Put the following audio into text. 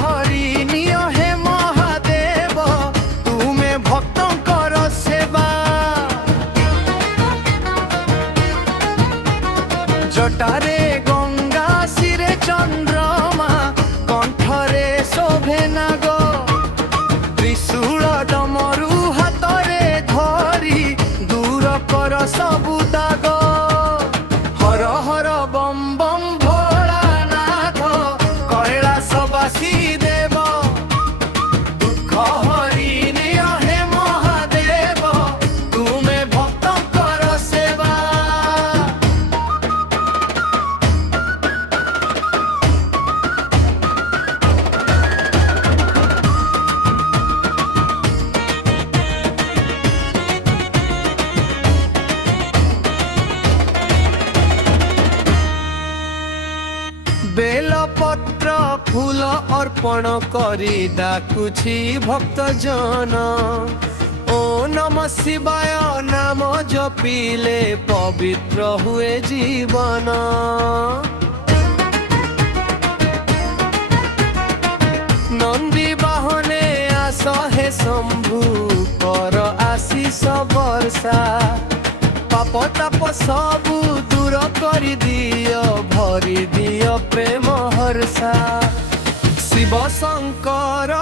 हरि निय हे महादेव तुमे भक्तंकर सेवा जटारे गंगा शिरे चंद्रमा कंठरे शोभे नाग त्रिशूल डमरू हातरे धरी दूर कर सबु दाग हर हर बम बम भोलानाथ कैलासवासी देव दुख हरि निय हे महादेव तुमे भक्तंकर सेवा बेलपत्र फूल अर्पण करी डाकुछि भक्त जन ओ नमः शिवाय नाम जपिले पवित्र हुए जीवन नंदी बाहने आस हे शंभु कर आशीष वर्षा पाप ताप सबु दूर करि दियो भरि दियो प्रेम हर्षा शिव शंकर